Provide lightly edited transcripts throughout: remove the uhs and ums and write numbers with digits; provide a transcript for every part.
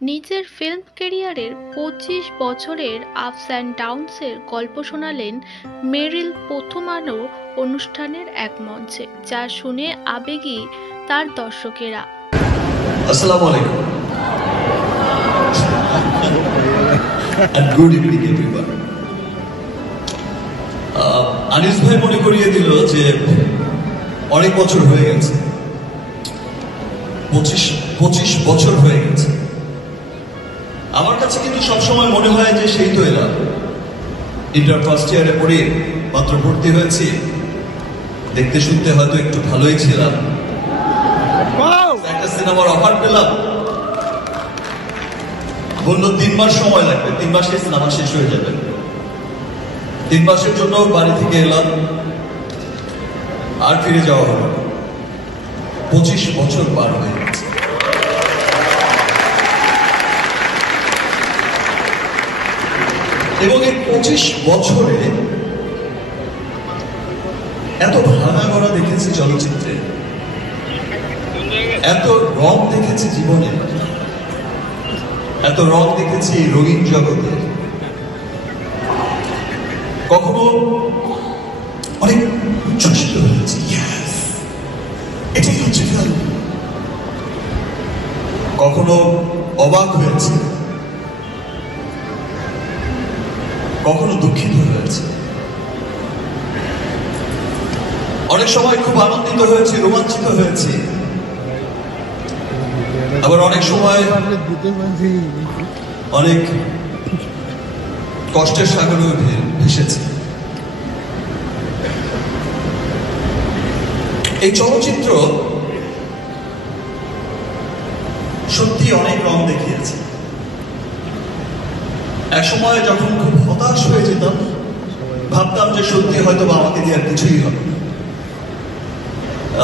নিজের ফিল্ম ক্যারিয়ারের 25 বছরের আপস অ্যান্ড ডাউনসের গল্প শোনালেন মেরিল প্রথম আলো অনুষ্ঠানের এক মঞ্চে, যা শুনে আবেগী তার দর্শকেরা। আসসালামু আলাইকুম and good evening everyone. Anis ভাই মনে করিয়ে দিল যে অনেক বছর হয়ে গেছে, 25 বছর হয়ে গেছে। আমার কাছে কিন্তু সবসময় মনে হয় যে সেই তো এলাম, ইন্টার ফার্স্ট ইয়ারে পড়ে মাত্র ভর্তি হয়েছি, দেখতে শুনতে হয়তো একটু ভালোই ছিলাম, একটা সিনেমার অফার পেলাম, বললো 3 মাস সময় লাগবে, 3 মাসে সিনেমা শেষ হয়ে যাবে। 3 মাসের জন্য বাড়ি থেকে এলাম, আর ফিরে যাওয়া হলো। 25 বছর পার হয়ে গেছে। এবং এই 25 বছরে এত ভাঙা গড়া দেখেছি চলচ্চিত্রে, এত রং দেখেছি জীবনে, এত রং দেখেছি রঙিন জগতে। কখনো অনেক উচ্ছ্বসিত হয়েছি, এটাই হচ্ছে ফিল্ম। কখনো অবাক হয়েছে, কখনো দুঃখিত হয়েছে, অনেক সময় খুব আনন্দিত হয়েছি, রোমাঞ্চিত হয়েছি, আবার অনেক সময় অনেক কষ্টের সাগরে ভেসেছে। এই চলচ্চিত্র সত্যি অনেক রং দেখিয়েছে। এক সময় যখন খুব হতাশ হয়ে যেতাম, ভাবতাম যে সত্যি হয়তো বা আমাকে দিয়ে আর কিছুই হবে।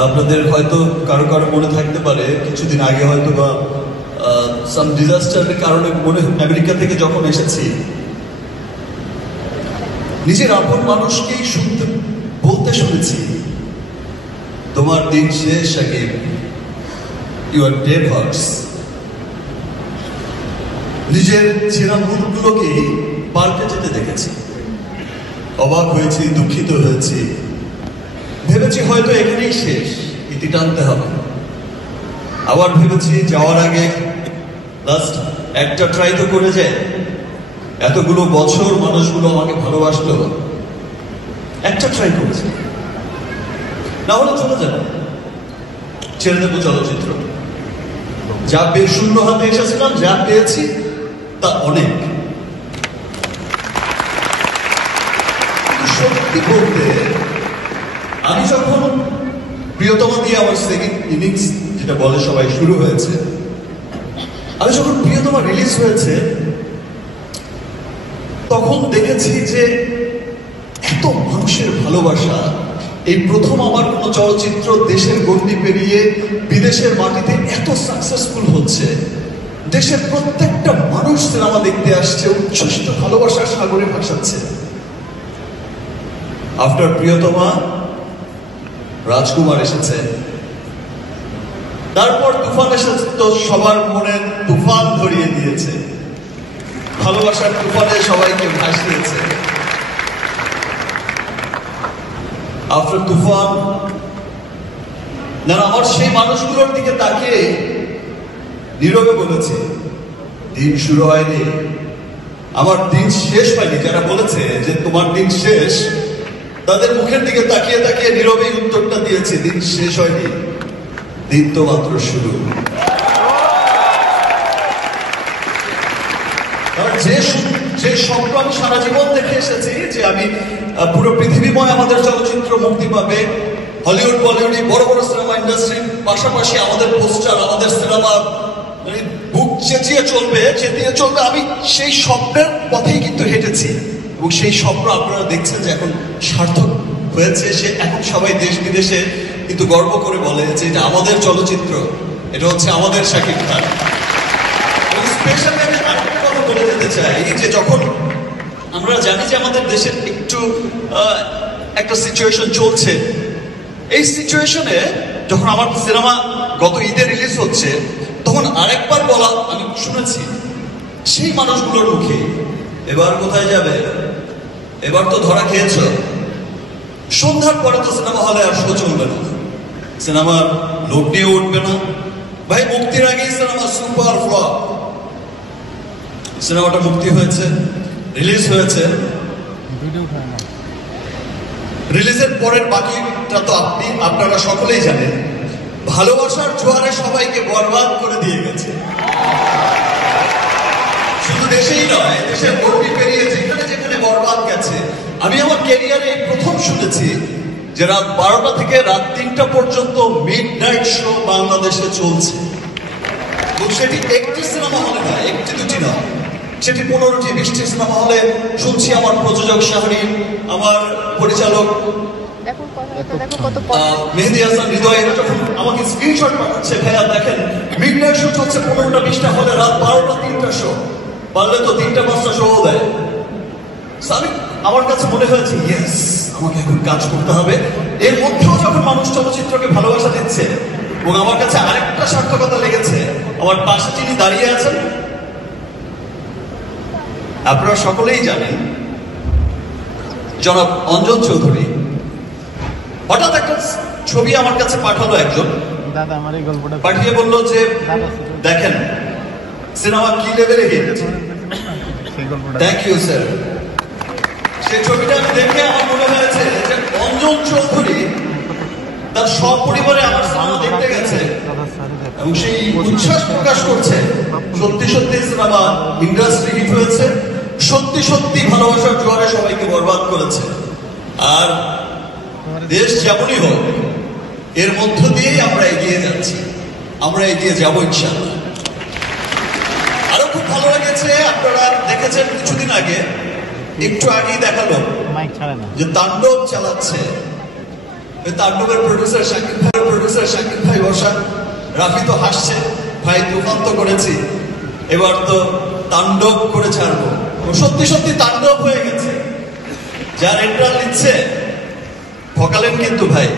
আপনাদের হয়তো কারো কারো মনে থাকতে পারে, কিছুদিন আগে হয়তো বা সাম ডিজাস্টারের কারণে আমেরিকা থেকে যখন এসেছি, নিজের আপন মানুষকেই বলতে শুনেছি, তোমার দিন শেষ, আগে ইউর ডে হর্স। নিজের চেনা মুখগুলোকে পাল্টে যেতে দেখেছি, অবাক হয়েছি, দুঃখিত হয়েছি, ভেবেছি হয়তো এখানেই শেষ, ইতি টানতে হবে। আবার ভেবেছি যাওয়ার আগে লাস্ট একটা ট্রাই তো করে যায়, এতগুলো বছর মানুষগুলো আমাকে ভালোবাসলো, একটা ট্রাই করেছে, না হলে চলে যাবে, ছেড়ে দেবো চলচ্চিত্র। যা শূন্য হাতে এসেছিলাম, যা পেয়েছি তা অনেক। সত্যি বলতে, আমি যখন প্রিয়তমা দিয়ে আমার সেকেন্ড ইনিংস যেটা বলে সবাই শুরু হয়েছে, আমি যখন প্রিয়তমা রিলিজ হয়েছে তখন দেখেছি যে এত মানুষের ভালোবাসা। এই প্রথম আমার কোন চলচ্চিত্র দেশের গণ্ডি পেরিয়ে বিদেশের মাটিতে এত সাকসেসফুল হচ্ছে। দেশের প্রত্যেকটা মানুষ সিনেমা দেখতে আসছে, উচ্ছ্বসিত ভালোবাসার সাগরে ভাসাচ্ছে। আফটার প্রিয়তমা রাজকুমার এসেছে, তারপর তুফান এসেছে, তো সবার মনে তুফান ধরিয়ে দিয়েছে, ভালোবাসার তুফানে সবাইকে ভাসিয়েছে। আফটার তুফান না, আমার সেই মানুষগুলোর দিকে তাকিয়ে নীরবে বলেছে, দিন শুরু হয়নি, আমার দিন শেষ হয়নি। যারা বলেছে যে তোমার দিন শেষ, তাদের মুখের দিকে তাকিয়ে তাকিয়ে নীরবে উত্তরটা দিয়েছে, দিন শেষ হয়নি, দিন তো মাত্র শুরু। যে স্বপ্ন আমি সারা জীবন দেখে এসেছি, যে আমি পুরো পৃথিবীময় আমাদের চলচ্চিত্র মুক্তি পাবে, হলিউড বলিউড বড় বড় সিনেমা ইন্ডাস্ট্রির পাশাপাশি আমাদের পোস্টার, আমাদের সিনেমা বুক চেঁচিয়ে চলবে, আমি সেই স্বপ্নের পথেই কিন্তু হেঁটেছি। এবং সেই স্বপ্ন আপনারা দেখছেন যে এখন সার্থক হয়েছে। সে এখন সবাই দেশ বিদেশে কিন্তু গর্ব করে বলে যে এটা আমাদের চলচ্চিত্র, এটা হচ্ছে আমাদের শাকিব খান। এবং স্পেশালি আমি আরেকটা কথা বলে যেতে চাই, যে যখন আমরা জানি যে আমাদের দেশের একটু একটা সিচুয়েশন চলছে, এই সিচুয়েশনে যখন আমার সিনেমা গত ঈদে রিলিজ হচ্ছে, তখন আরেকবার বলা আমি শুনেছি সেই মানুষগুলোর মুখে, এবার কোথায় যাবে, এবার তো ধরা খেয়েছ, সন্ধ্যার পরে তো সিনেমা হলে আর শো চলবে না, সিনেমার লোক নিয়ে উঠবে না। ভাই মুক্তির আগেই সিনেমা সুপার ফ্লপ। সিনেমাটা মুক্তি হয়েছে, রিলিজ হয়েছে, রিলিজের পরের বাকিটা তো আপনারা সকলেই জানেন। ভালোবাসার জোয়ারে সবাইকে বরবাদ করে দিয়ে গেছে। শুধু দেশেই নয়, দেশের গর্বি পেরিয়ে যেখানে যেখানে বরবাদ গেছে। আমি আমার ক্যারিয়ারে প্রথম শুনেছি যে রাত 12টা থেকে রাত 3টা পর্যন্ত মিড নাইট শো বাংলাদেশে চলছে। সেটি একটি সিনেমা হলে নয়, একটি দুটি নয়, সেটি 15টি 20টি সিনেমা হলে শুনছি। আমার প্রযোজক শাহরিন, আমার পরিচালক মেহেদি হাসান হৃদয় যখন আমাকে স্ক্রিনশট পাঠাচ্ছে, ভাইয়া দেখেন মিড নাইট শো চলছে 15টা 20টা হলে, রাত 12টা 3টা শো, পারলে তো 3টা 5টা শো দেয়। আমার কাছে মনে হয়েছে ইয়েস, আমাকে এখন কাজ করতে হবে। এর মধ্যেও যখন মানুষ চলচ্চিত্রকে ভালোবাসা দিচ্ছে, এবং আমার কাছে আরেকটা সার্থকতা লেগেছে, আমার পাশে যিনি দাঁড়িয়ে আছেন আপনারা সকলেই জানেন, জনাব অঞ্জন চৌধুরী। হঠাৎ একটা ছবি আমার কাছে পাঠালো একজন, পাঠিয়ে বললো যে দেখেন সিনেমা কি লেভেলে গিয়েছে। Thank you sir. সেই ছবিটা আমি দেখে আমার মনে হয়েছে যে অঞ্জন চৌধুরী তার সপরিবারে আমার সিনেমা দেখতে গেছে এবং সেই উচ্ছ্বাস প্রকাশ করছে। সত্যি সত্যি সিনেমা ইন্ডাস্ট্রি হিট হয়েছে, সত্যি সত্যি ভালোবাসার জোয়ারে সবাইকে বরবাদ করেছে। আর দেশ যেমনই হোক, এর মধ্য দিয়েই আমরা এগিয়ে যাচ্ছি, আমরা এগিয়ে যাবো ইনশাআল্লাহ। আরো খুব ভালো লেগেছে, আপনারা দেখেছেন কিছুদিন আগে, একটু আগেই দেখালো যে তাণ্ডব চালাচ্ছে। তাণ্ডবের প্রডিউসার শাকিব ভাই বসা, রাফি তো হাসছে, ভাই তুফান তো করেছি, এবার তো তাণ্ডব করে ছাড়বো। সত্যি সত্যি তাণ্ডব হয়ে গেছে। যার এন্ট্রাল নিচ্ছে ঠকালেন কিন্তু ভাই।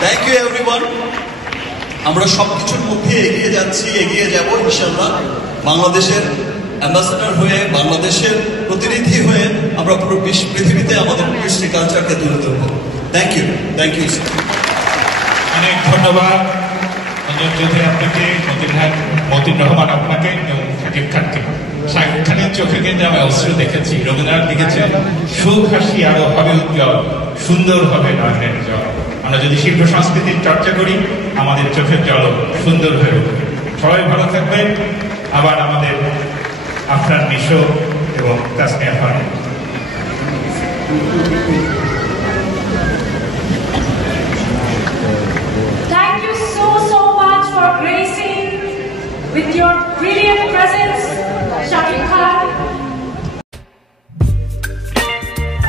Thank you everyone. আমরা সবকিছুর মধ্যে এগিয়ে যাচ্ছি, এগিয়ে যাব ইনশাআল্লাহ। বাংলাদেশের অ্যাম্বাসেডর হয়ে, বাংলাদেশের প্রতিনিধি হয়ে আমরা পুরো পৃথিবীতে আমাদের কৃষ্টি কালচারকে তুলে ধরবো। Thank you, thank you. অনেক ধন্যবাদ অঞ্জন চৌধুরী আপনাকে, মতিন রহমান আপনাকে এবং শাকিব খানকে। শাকিব খানের চোখে কিন্তু আমি অশ্রু দেখেছি, রবীন্দ্রনাথ লিখেছেন সুখ হাসি আরো হবে উজ্জ্বল, সুন্দর হবে নয়নের জল। আমরা যদি শিল্প সংস্কৃতির চর্চা করি, আমাদের চোখের জল সুন্দর হয়ে উঠবে। সবাই ভালো থাকবেন। আবার আমাদের আফরান নিশো এবং Tasmia Faruk. Thank you so much for gracing with your brilliant presence, Shakib Khan.